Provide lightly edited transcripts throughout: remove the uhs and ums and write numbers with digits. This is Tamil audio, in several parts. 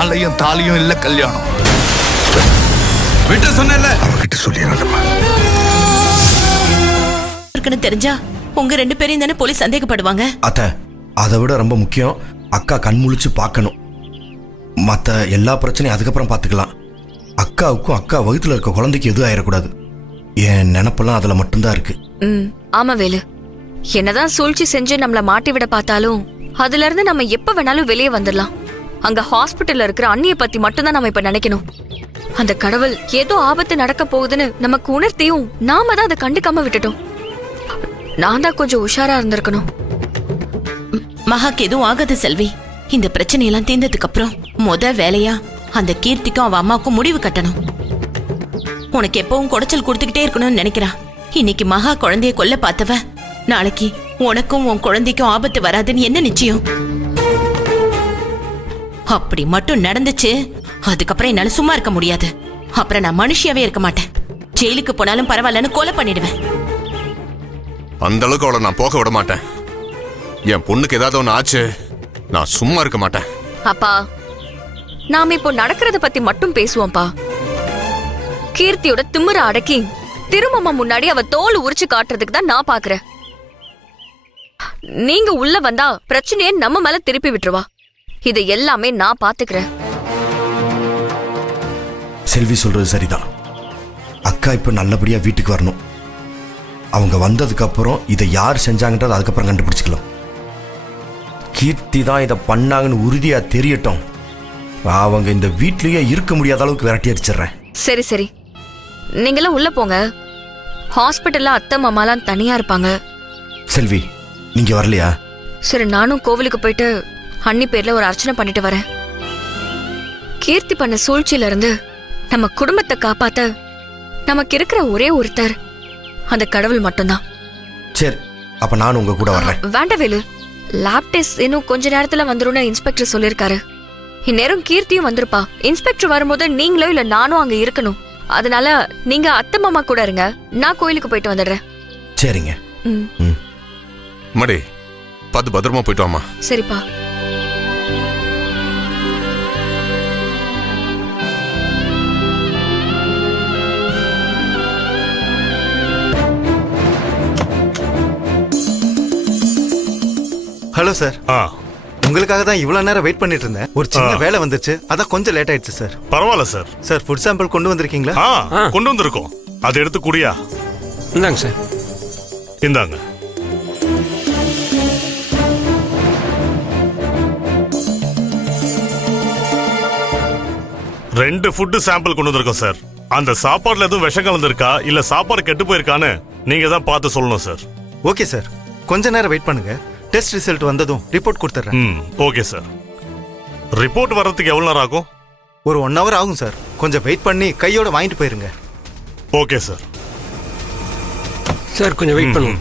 மாலையும் தாலியும் இல்ல கல்யாணம். விட்டு சொன்னேன்ல, அவகிட்ட சொல்லிடுறேன். தெரிஞ்சா உங்க 2 பேரையும் தானே போலீஸ் சந்தேகப்படுவாங்க. அத்தை, அதை விட ரொம்ப முக்கியம் அக்கா கண் முழிச்சு பார்க்கணும். மற்ற எல்லா பிரச்சனையும் அதுக்கப்புறம் பார்த்துக்கலாம். அக்காவுக்கும் அக்கா வயிற்றுல இருக்க குழந்தைக்கு எதுவும் ஆயிடக்கூடாது. என் நினப்பெல்லாம் அதுல மட்டும்தான் இருக்கு. ஆமா வேலு, என்னதான் சூழ்ச்சி செஞ்சு நம்மள மாட்டி விட பார்த்தாலும் அதுல இருந்து நம்ம எப்ப வேணாலும் வெளியே வந்துடலாம். அங்க ஹாஸ்பிட்டல்ல இருக்கிற அண்ணிய பத்தி மட்டும்தான் நம்ம இப்ப நினைக்கணும். அந்த கடவுள் ஏதோ ஆபத்து நடக்க போகுதுன்னு நமக்கு உணர்த்தியும் நாம தான் அதை கண்டுக்காம விட்டுட்டோம். நான் தான் கொஞ்சம் உஷாரா இருந்திருக்கணும். மகாக்கு எதுவும் ஆகாது செல்வி. இந்த பிரச்சனையெல்லாம் தீர்ந்ததுக்கு அப்புறம் வேலையா அந்த கீர்த்திக்கும் அவ அம்மாவுக்கும் முடிவு கட்டணும். உனக்கு எப்பவும் குடைச்சல் கொடுத்துக்கிட்டே இருக்கணும்னு நினைக்கிறா. இன்னைக்கு மகா குழந்தைய கொல்ல பார்த்தவ நாளைக்கு உனக்கும் உன் குழந்தைக்கும் ஆபத்து வராதுன்னு என்ன நிச்சயம்? அப்படி மட்டும் நடந்துச்சு, அதுக்கப்புறம் என்னால சும்மா இருக்க முடியாது. அப்புறம் நான் மனுஷியாவே இருக்க மாட்டேன். ஜெயிலுக்கு போனாலும் பரவாயில்லன்னு கொலை பண்ணிடுவேன். அந்த அளவுக்கு அவளை நான் போக விட மாட்டேன். என் பொண்ணுக்கு ஏதாவது ஒண்ணு ஆச்சு, நான் சும்மா இருக்க மாட்டேன். அப்பா, நாம இப்போ நடக்கிறத பத்தி மட்டும் பேசுவோம்ப்பா. கீர்த்தியோட திமிர அடக்கி திருமம்மா முன்னாடி அவ தோல் உரிச்சு காட்டுறதுக்கு தான் நான் பாக்குறேன். நீங்க உள்ள வந்தா பிரச்சனையே நம்ம மேல திருப்பி விட்டுருவா. இதை எல்லாமே நான் பாத்துக்கிறேன். செல்வி சொல்றது சரிதான். அக்கா இப்ப நல்லபடியா வீட்டுக்கு வரணும். அவங்க வந்ததுக்கு அப்புறம் இதை யார் செஞ்சாங்கன்றது அதுக்கப்புறம் கண்டுபிடிச்சிக்கலாம். கீர்த்தி தான் இதை பண்ணாங்கன்னு உறுதியா தெரியட்டும். அவங்க இந்த வீட்லயே இருக்க முடியாத அளவுக்கு விரட்டி அடிச்சிடுறேன். சரி சரி, நீங்களும் உள்ள போங்க. ஹாஸ்பிட்டல்ல அத்தை மாமாலாம் தனியா இருப்பாங்க. செல்வி, நீங்க வரலையா? சரி, நானும் கோவிலுக்கு போயிட்டு அண்ணி பேர்ல ஒரு அர்ச்சனை பண்ணிட்டு வரேன். கீர்த்தி பண்ண சூழ்ச்சியில இருந்து நம்ம குடும்பத்தை காப்பாத்த நமக்கு இருக்கிற ஒரே ஒருத்தர் அந்த கடவுள் மட்டும்தான். சரி, அப்ப நான் உங்க கூட வர்றேன். வேண்டாம் வேலு, லேப் டெஸ்ட் இன்னும் கொஞ்ச நேரத்துல வந்துரும்னு இன்ஸ்பெக்டர் சொல்லிருக்காரு. இந்நேரம் கீர்த்தியும் வந்திருப்பா. இன்ஸ்பெக்டர் வரும்போது நீங்களோ இல்ல நானும் அங்க இருக்கணும். அதனால நீங்க அத்தை மாமா கூட இருங்க, நான் கோயிலுக்கு போயிட்டு வந்துடுறேன். சரிங்க. மடி பார்த்து பத்திரமா போயிட்டு வாமா. சரிப்பா. Hello sir. உங்களுக்காக தான் இவ்வளவு நேரம் வெயிட் பண்ணிட்டு இருந்தேன். ஒரு சின்ன வேலை வந்துருச்சு, அதான் கொஞ்சம் லேட் ஆயிடுச்சு சார். பரவாயில்ல சார். சார், ஃபுட் சாம்பிள் கொண்டு வந்திருக்கீங்களா? கொண்டு வந்திருக்கோம். அதை எடுத்து குடியா. இந்தாங்க சார். இந்தாங்க. ரெண்டு ஃபுட் சாம்பிள் கொண்டு வந்திருக்கோம் சார். அந்த சாப்பாடுல எதுவும் விஷம் கலந்துருக்கா இல்ல சாப்பாடு கெட்டு போயிருக்கான்னு நீங்க தான் பார்த்து சொல்லணும் சார். ஓகே சார், கொஞ்ச நேரம் வெயிட் பண்ணுங்க. டெஸ்ட் ரிசல்ட் வந்ததும் ரிப்போர்ட் கொடுத்துறேன். Okay sir. ரிப்போர்ட் வர்றதுக்கு எவ்வளவு நேரம் ஆகும்? ஒரு 1 hour ஆகும் சார். கொஞ்சம் வெயிட் பண்ணி கையோட வாங்கிட்டு போயிருங்க. Okay sir. சார், கொஞ்சம் வெயிட் பண்ணுங்க.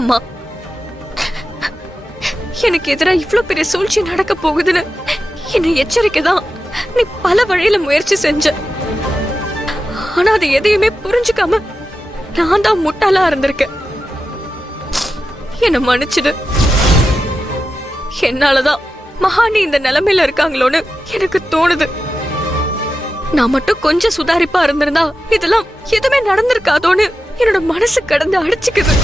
அம்மா, எனக்கு எதிராக இவ்வளவு பெரிய சூழ்ச்சி நடக்க போகுதுன்னு என்ன எச்சரிக்கைதான் நீ பல வழியில முயற்சி செஞ்ச. ஆனா அது எதையுமே புரிஞ்சுக்காம நான் தான் முட்டாளா இருந்திருக்கேன். என்ன மன்னிச்சிடு. என்னாலதான் மகாணி இந்த நிலைமையில இருக்காங்களோன்னு எனக்கு தோணுது. நான் மட்டும் கொஞ்சம் சுதாரிப்பா இருந்திருந்தா இதெல்லாம் எதுவுமே நடந்திருக்காதோன்னு என்னோட மனசு கடந்து அடிச்சுக்குது.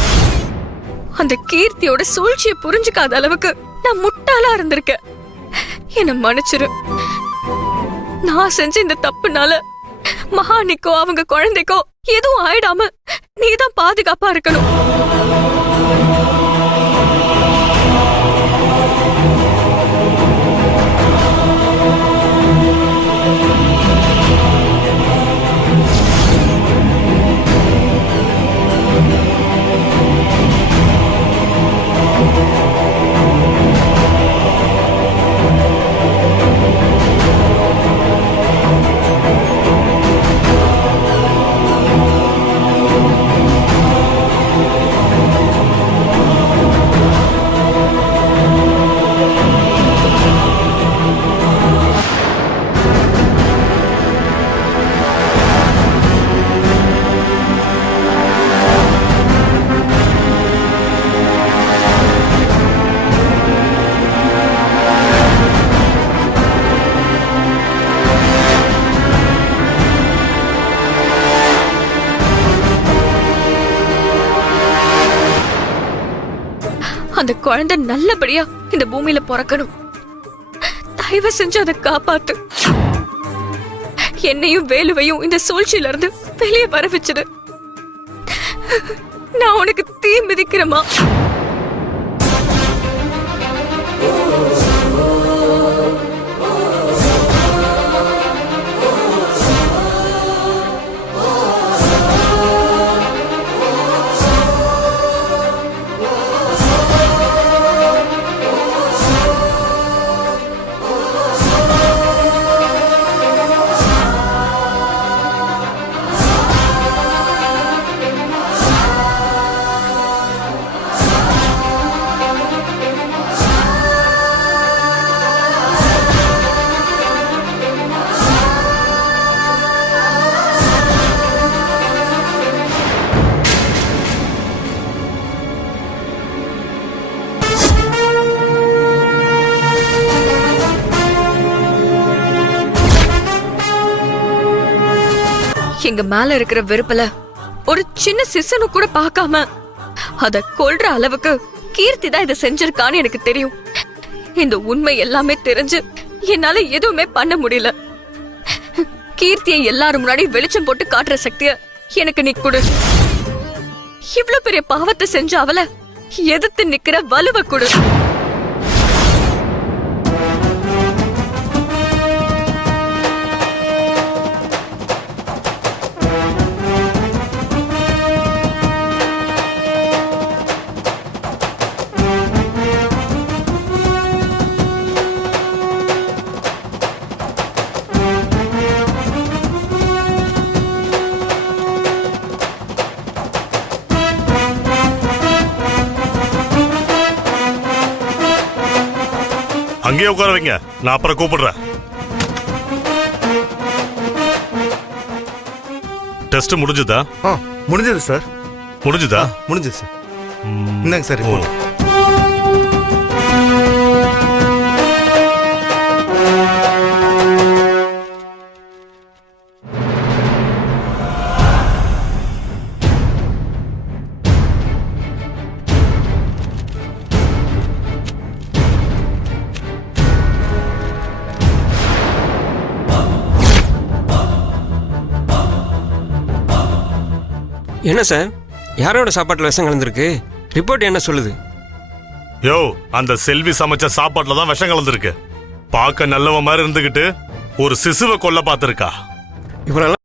அந்த கீர்த்தியோட சூழ்ச்சியை புரிஞ்சுக்காத அளவுக்கு நான் முட்டாளா இருந்திருக்கேன். என்ன மன்னிச்சிரு. நான் செஞ்ச இந்த தப்புனால மகானிக்கோ அவங்க குழந்தைக்கோ எதுவும் ஆயிடாம நீதான் பாதுகாப்பா இருக்கணும். அந்த குழந்தை நல்லபடியா இந்த பூமியில பிறக்கணும். தயவு செஞ்சு அதை காப்பாத்து. என்னையும் வேலுவையும் இந்த சூழ்ச்சியில இருந்து வெளியே வர வச்சிடு. நான் உனக்கு தீ மிதிக்கிறேமா? எங்க மேல இருக்கிற வெறுப்புல ஒரு சின்ன சிசனு கூட பார்க்காம அத கொல்ற அளவுக்கு கீர்த்தி தான் இதை செஞ்சிருக்கான்னு எனக்கு தெரியும். இந்த உண்மை எல்லாமே தெரிஞ்சு என்னால எதுவுமே பண்ண முடியல. கீர்த்தியை எல்லாரும் முன்னாடி வெளிச்சம் போட்டு காட்டுற சக்திய எனக்கு நீ கொடு. இவ்ளோ பெரிய பாவத்தை செஞ்ச அவளை எதிர்த்து நிக்கிற வலுவை கொடு. அங்கேயே உட்கார வைங்க, நான் அப்புறம் கூப்பிடுறேன். டெஸ்ட் முடிஞ்சுதா? முடிஞ்சது சார். முடிஞ்சுதா? முடிஞ்சது சார். இந்தாங்க சார். என்ன சார், யாரோட சாப்பாட்டில் விஷம் கலந்துருக்கு? ரிப்போர்ட் என்ன சொல்லுது? யோ, அந்த செல்வி சமைச்ச சாப்பாட்டுல தான் விஷம் கலந்துருக்கு. பார்க்க நல்லவ மாதிரி இருந்துகிட்டு ஒரு சிசுவை கொல்ல பார்த்திருக்கா. இவ்வளவு